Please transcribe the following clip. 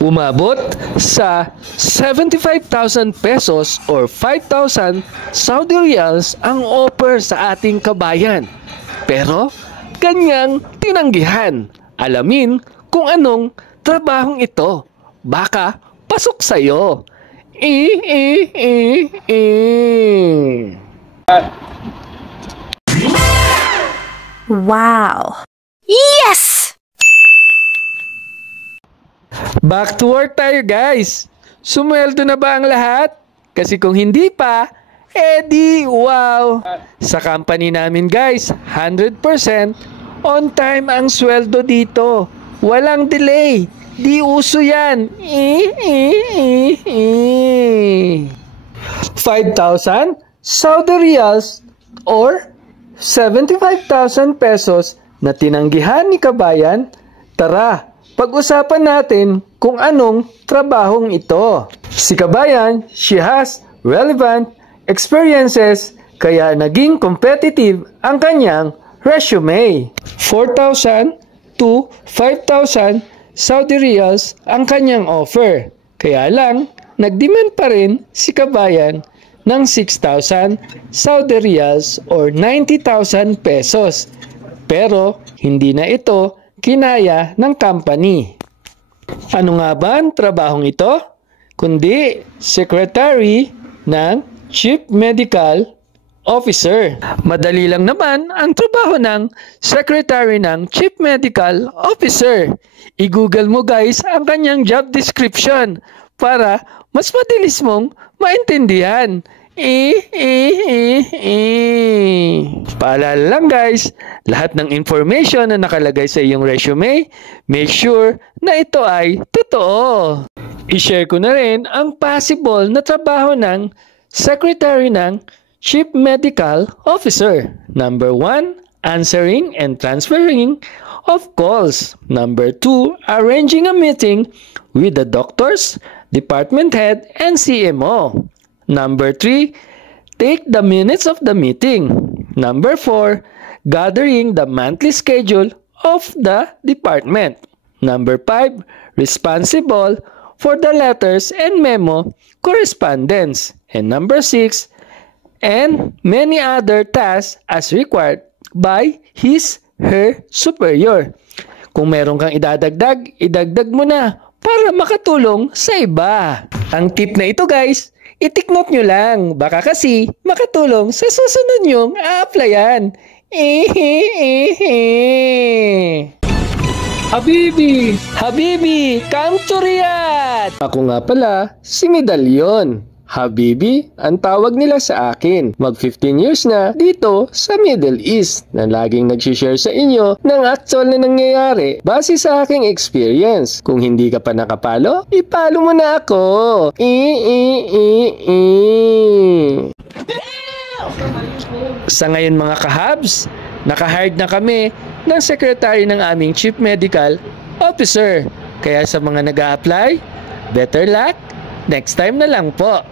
Umabot sa 75,000 pesos or 5,000 Saudi Riyals ang offer sa ating kabayan. Pero kanyang tinanggihan. Alamin kung anong trabahong ito. Baka pasok sa'yo. Wow! Yes! Back to work tayo, guys. Sumweldo na ba ang lahat? Kasi kung hindi pa, edi wow! Sa company namin, guys, 100% on time ang sweldo dito. Walang delay. Di uso yan. 5,000 Saudi Riyals or 75,000 pesos na tinanggihan ni kabayan. Tara, pag-usapan natin kung anong trabahong ito. Si kabayan, she has relevant experiences kaya naging competitive ang kanyang resume. 4,000 to 5,000 Saudi Riyals ang kanyang offer. Kaya lang, nagdemand pa rin si kabayan ng 6,000 Saudi Riyals or 90,000 pesos. Pero hindi na ito kinaya ng company. Ano nga ba ang trabahong ito? Kundi Secretary ng Chief Medical Officer. Madali lang naman ang trabaho ng Secretary ng Chief Medical Officer. I-google mo guys ang kanyang job description para mas madalis mong maintindihan. Paalala lang guys, lahat ng information na nakalagay sa iyong resume, make sure na ito ay totoo. I-share ko na rin ang possible na trabaho ng Secretary ng Chief Medical Officer. Number 1, answering and transferring of calls. Number 2, arranging a meeting with the doctors, department head, and CMO. Number 3, take the minutes of the meeting. Number 4, gathering the monthly schedule of the department. Number 5, responsible for the letters and memo correspondence. And number 6, and many other tasks as required by his/her superior. Kung meron kang idadagdag, idagdag mo na para makatulong sa iba. Ang tip na ito guys, i-take note nyo lang. Baka kasi makatulong sa susunod nyong a-applyan. Habibi! Habibi! Come to Riyadh! Ako nga pala, si Medalyon. Habibi, ang tawag nila sa akin. Mag 15 years na dito sa Middle East na laging nagsishare sa inyo ng actual na nangyayari base sa aking experience. Kung hindi ka pa nakapalo, ipalo mo na ako. Sa ngayon mga kahabs, naka-hired na kami ng secretary ng aming Chief Medical Officer. Kaya sa mga nag-a-apply, better luck, next time na lang po.